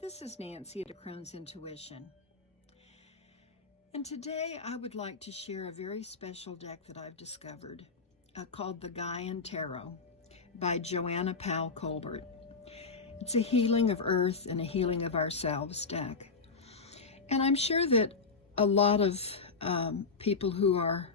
This is Nancy at Crohn's Intuition. And today I would like to share a very special deck that I've discovered called the Gaian Tarot by Joanna Powell Colbert. It's a healing of Earth and a healing of ourselves deck. And I'm sure that a lot of people who are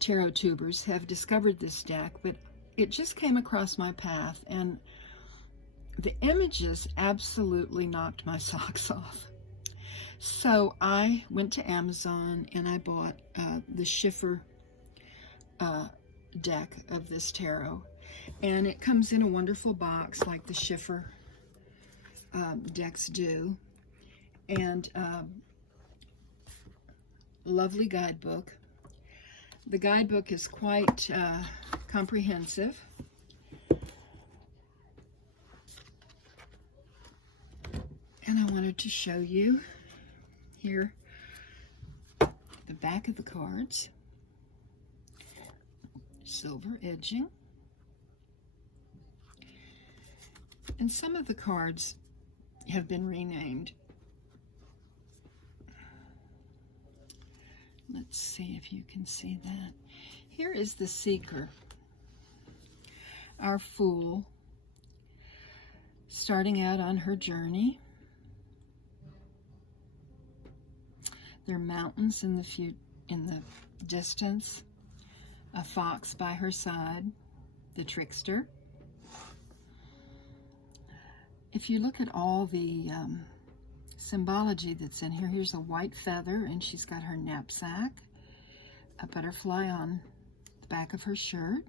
tarot tubers have discovered this deck, but it just came across my path and the images absolutely knocked my socks off. So I went to Amazon and I bought the Schiffer deck of this tarot. And it comes in a wonderful box like the Schiffer decks do. And lovely guidebook. The guidebook is quite comprehensive. And I wanted to show you here the back of the cards. Silver edging. And some of the cards have been renamed. Let's see if you can see that. Here is the Seeker, our Fool, starting out on her journey. There are mountains in the distance, a fox by her side, the trickster. If you look at all the symbology that's in here, here's a white feather, and she's got her knapsack, a butterfly on the back of her shirt.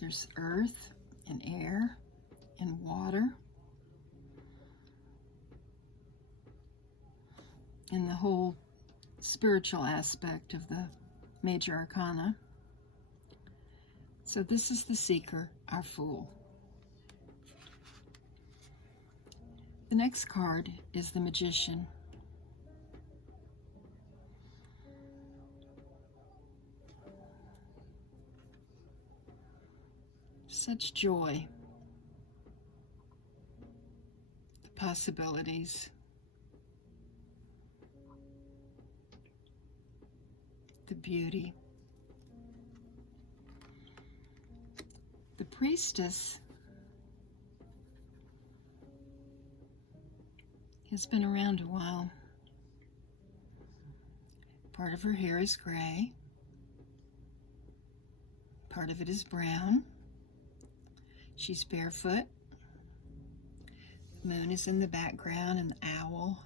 There's earth and air and water. And the whole spiritual aspect of the major arcana. So this is the Seeker, our Fool. The next card is the Magician. Such joy. The possibilities. The beauty. The Priestess has been around a while. Part of her hair is gray. Part of it is brown. She's barefoot. The moon is in the background and the owl.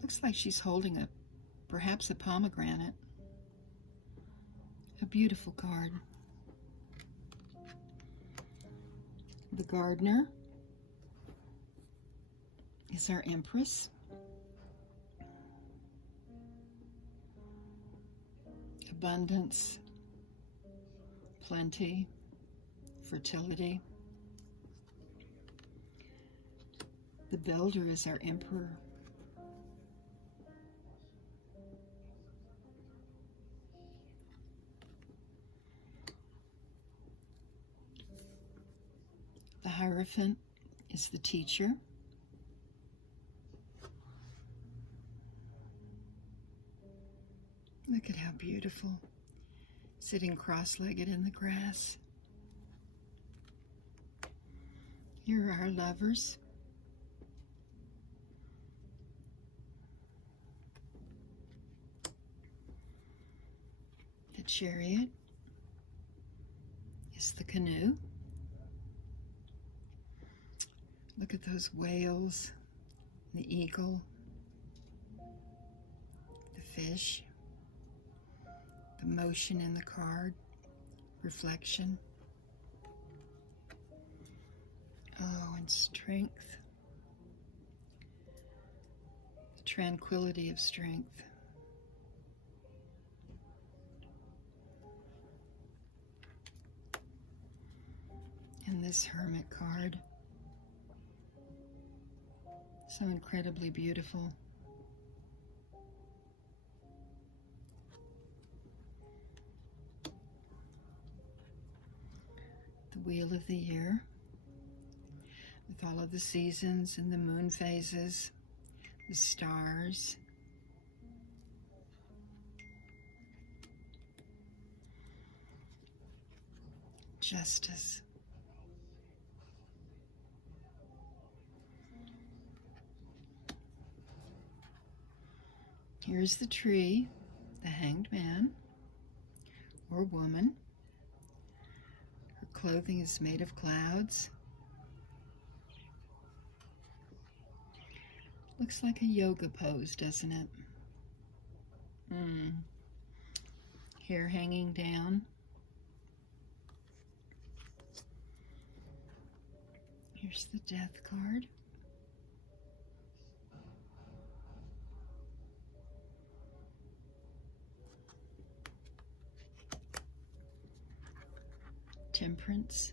Looks like she's holding perhaps a pomegranate. A beautiful card. The Gardener is our Empress. Abundance, plenty, fertility. The Builder is our Emperor. The Hierophant is the Teacher. Look at how beautiful, sitting cross-legged in the grass. Here are our Lovers. The Chariot is the Canoe. Look at those whales, the eagle, the fish, the motion in the card, reflection. Oh, and strength, the tranquility of strength. And this Hermit card. So incredibly beautiful. The Wheel of the Year, with all of the seasons and the moon phases, the stars. Justice. Here's the tree, the hanged man or woman. Her clothing is made of clouds. Looks like a yoga pose, doesn't it? Hair hanging down. Here's the death card. Temperance.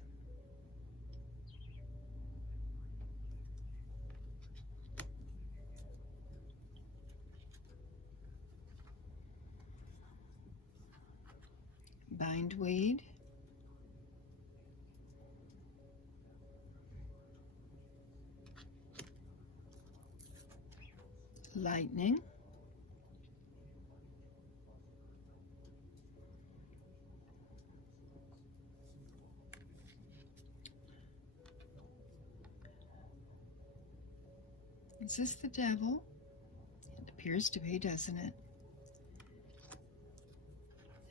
Bindweed. Lightning. Is this the devil? It appears to be, doesn't it?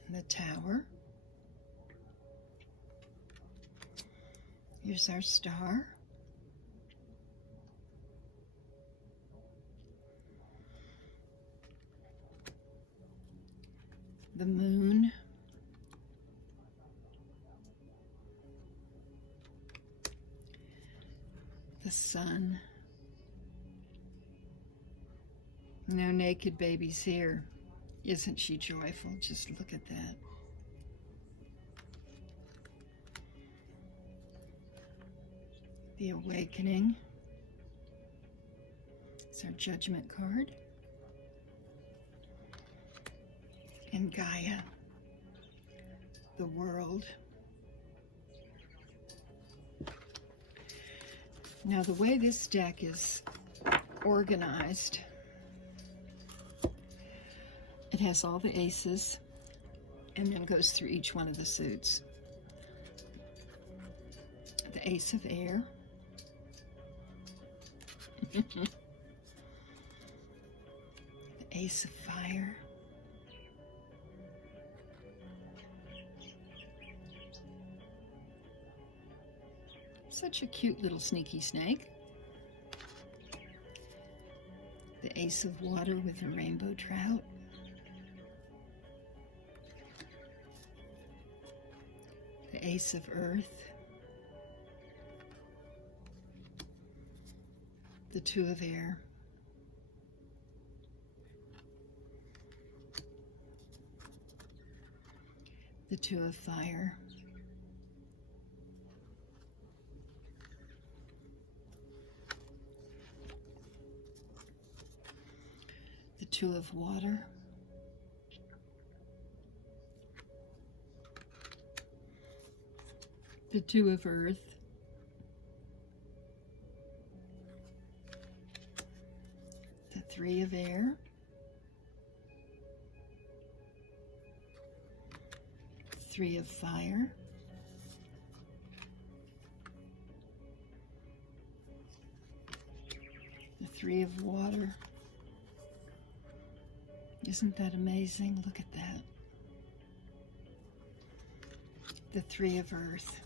And the tower. Here's our star. The moon. The sun. No naked babies here. Isn't she joyful? Just look at that. The awakening. It's our judgment card. And Gaia, the world. Now, the way this deck is organized, it has all the aces and then goes through each one of the suits. The ace of air. The ace of fire. Such a cute little sneaky snake. The ace of water with a rainbow trout. The ace of earth. The two of air. The two of fire. The two of water. The two of earth. The three of air. Three of fire. The three of water. Isn't that amazing? Look at that. The three of earth.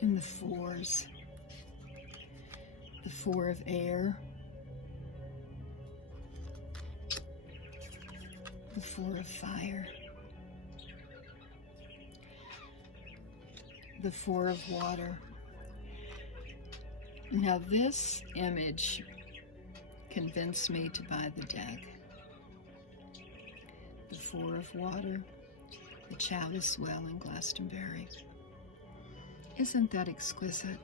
And the fours. The four of air. The four of fire. The four of water. Now this image convinced me to buy the deck. The four of water, the chalice well in Glastonbury. Isn't that exquisite?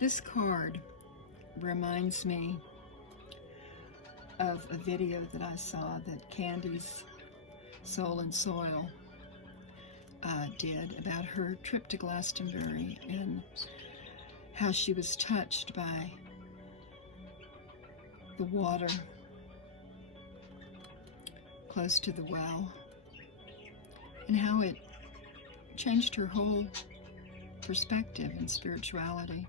This card reminds me of a video that I saw that Candy's Soul and Soil did about her trip to Glastonbury and how she was touched by the water close to the well, and how it changed her whole perspective and spirituality.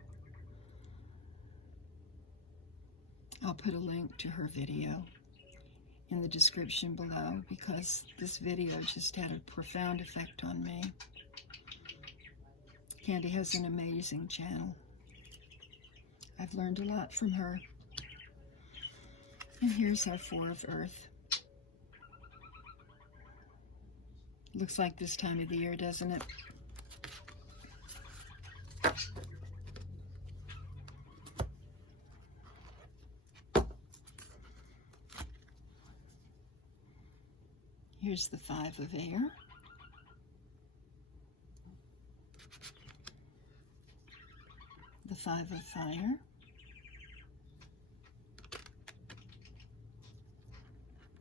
I'll put a link to her video in the description below, because this video just had a profound effect on me. Candy has an amazing channel. I've learned a lot from her. And here's our Four of Earth. Looks like this time of the year, doesn't it? Here's the Five of Air. The Five of Fire.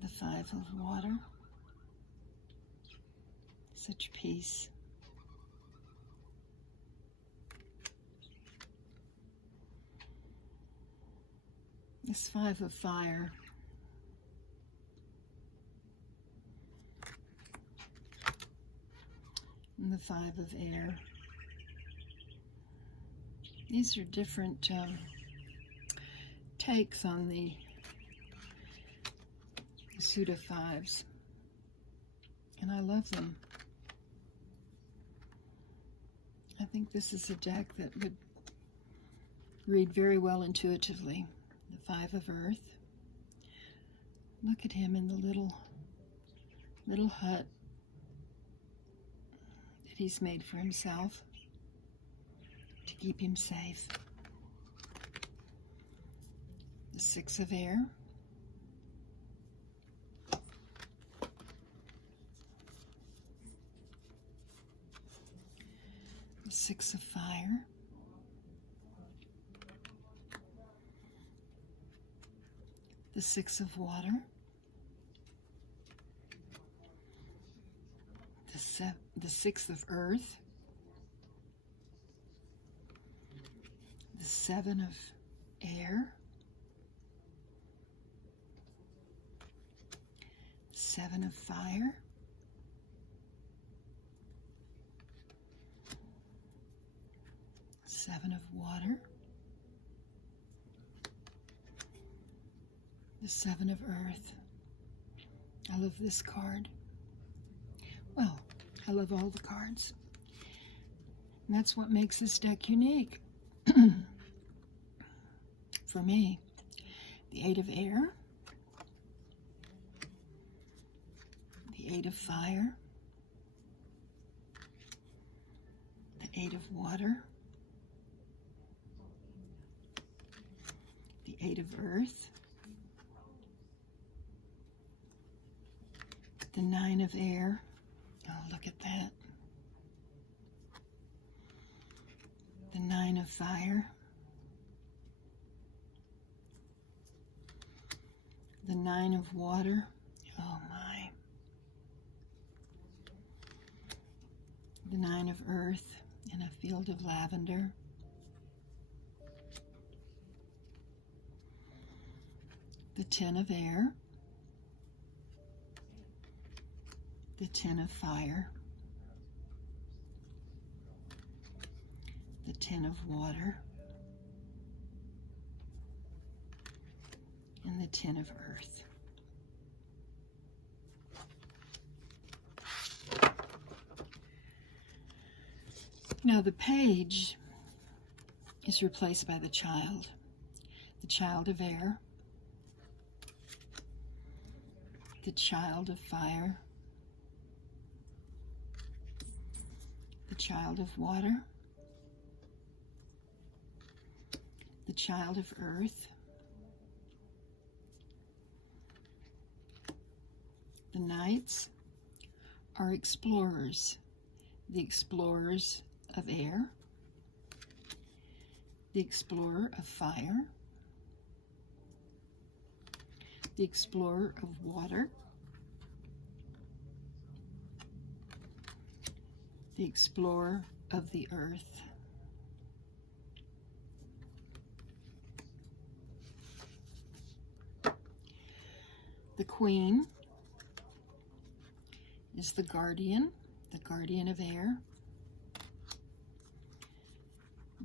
The Five of Water. Such peace. This Five of Fire and the Five of Air. These are different takes on the suit of fives, and I love them. I think this is a deck that would read very well intuitively. The Five of Earth. Look at him in the little hut that he's made for himself to keep him safe. The Six of Air. The Six of Fire. The Six of Water. The Six of Earth. The Seven of Air. Seven of Fire. Seven of Water. The Seven of Earth. I love this card. Well, I love all the cards. And that's what makes this deck unique. For me, the Eight of Air, the Eight of Fire, the Eight of Water, the Eight of Earth, the Nine of Air. Oh, look at that. The Nine of Fire. The Nine of Water. Oh my. The Nine of Earth in a field of lavender. The Ten of Air. The Ten of Fire. The Ten of Water. And the Ten of Earth. Now the page is replaced by the Child of Air, the Child of Fire, the Child of Water, the Child of Earth, the Knights are explorers, the explorers of air, the explorer of fire, the explorer of water, the explorer of the earth. The Queen is the guardian of air,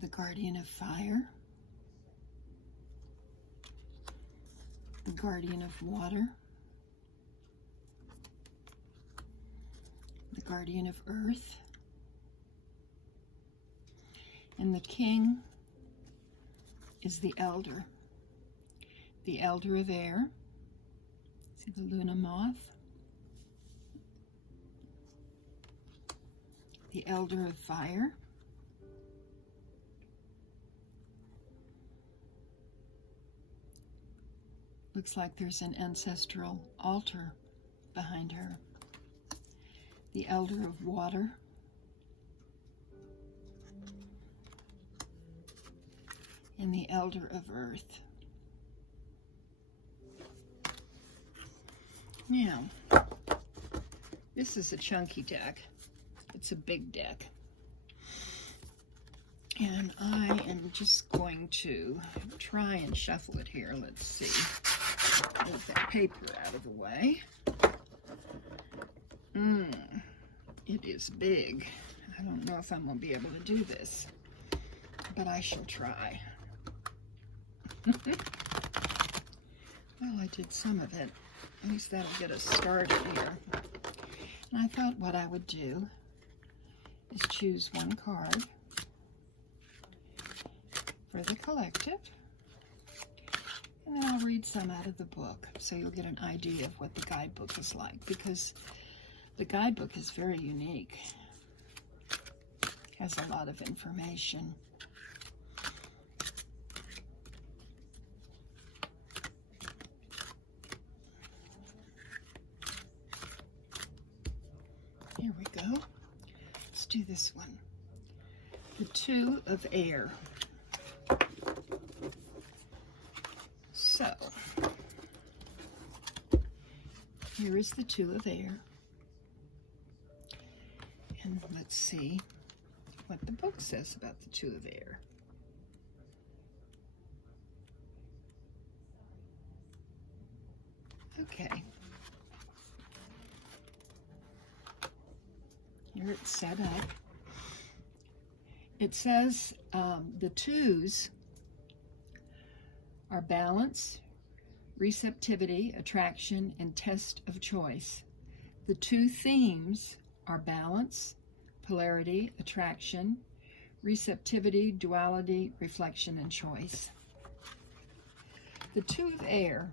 the guardian of fire, the guardian of water, the guardian of earth, and the King is the elder of air. See the Luna moth? The elder of fire, looks like there's an ancestral altar behind her. The elder of water, and the elder of earth. Now, this is a chunky deck. It's a big deck. And I am just going to try and shuffle it here. Let's see. Move that paper out of the way. It is big. I don't know if I'm going to be able to do this, but I shall try. Well, I did some of it. At least that'll get us started here. And I thought what I would do is choose one card for the collective, and then I'll read some out of the book so you'll get an idea of what the guidebook is like, because the guidebook is very unique, has a lot of information. Here we go. Let's do this one. The Two of Air. So, here is the Two of Air. And let's see what the book says about the Two of Air. Okay. Here it's set up. It says the twos are balance, receptivity, attraction, and test of choice. The two themes are balance, polarity, attraction, receptivity, duality, reflection, and choice. The Two of Air.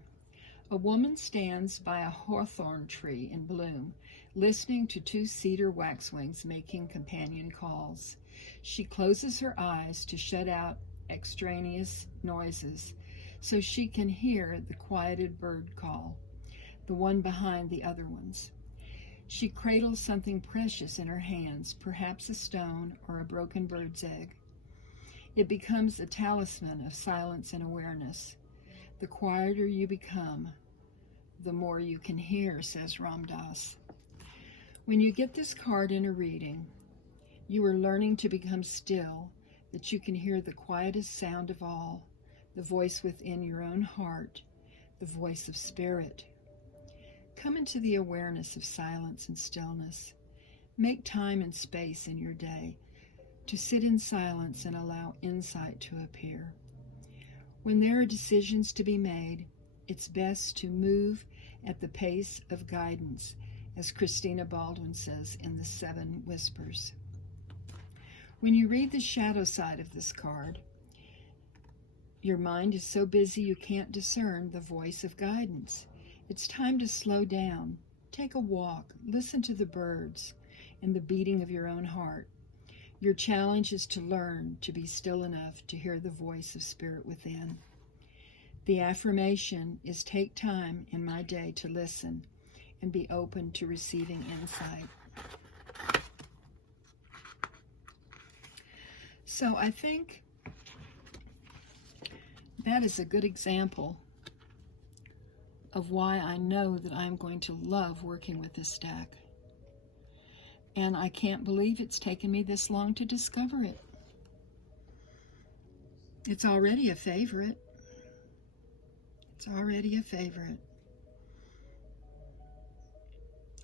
A woman stands by a hawthorn tree in bloom, listening to two cedar waxwings making companion calls. She closes her eyes to shut out extraneous noises so she can hear the quieted bird call, the one behind the other ones. She cradles something precious in her hands, perhaps a stone or a broken bird's egg. It becomes a talisman of silence and awareness. The quieter you become, the more you can hear, says Ram Dass. When you get this card in a reading, you are learning to become still, that you can hear the quietest sound of all, the voice within your own heart, the voice of spirit. Come into the awareness of silence and stillness. Make time and space in your day to sit in silence and allow insight to appear. When there are decisions to be made, it's best to move at the pace of guidance, as Christina Baldwin says in The Seven Whispers. When you read the shadow side of this card, your mind is so busy you can't discern the voice of guidance. It's time to slow down, take a walk, listen to the birds and the beating of your own heart. Your challenge is to learn to be still enough to hear the voice of spirit within. The affirmation is take time in my day to listen and be open to receiving insight. So I think that is a good example of why I know that I'm going to love working with this deck. And I can't believe it's taken me this long to discover it. It's already a favorite. It's already a favorite.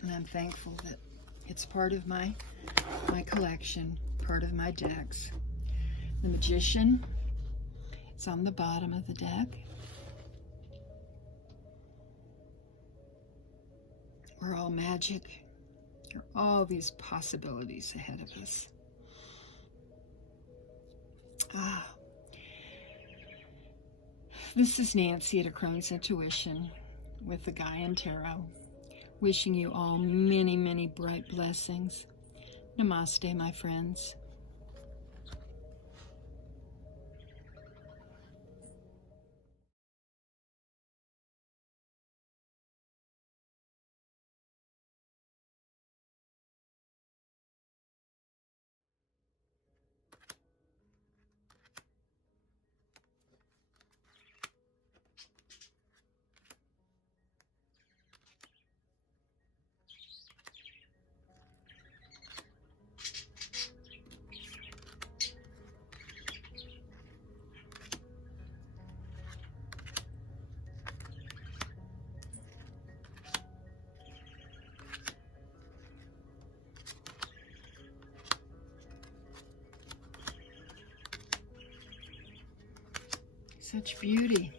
And I'm thankful that it's part of my collection, part of my decks. The Magician is on the bottom of the deck. We're all magic. There are all these possibilities ahead of us. This is Nancy at A Crone's Intuition with the Gaian Tarot, wishing you all many, many bright blessings. Namaste, my friends. Such beauty.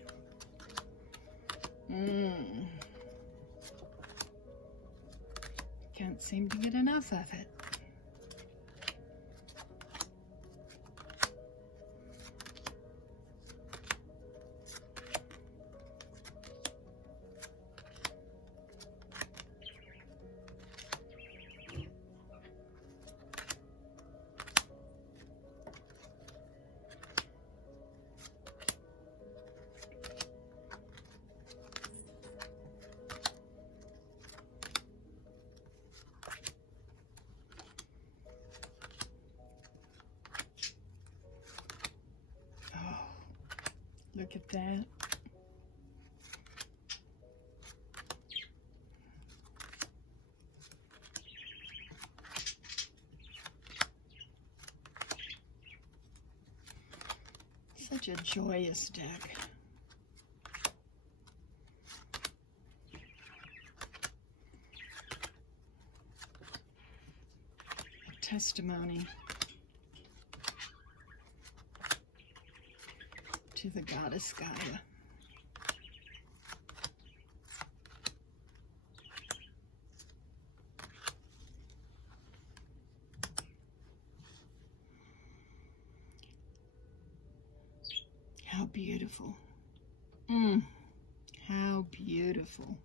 Can't seem to get enough of it. Look at that. Such a joyous deck. A testimony to the goddess Gaia. How beautiful. How beautiful.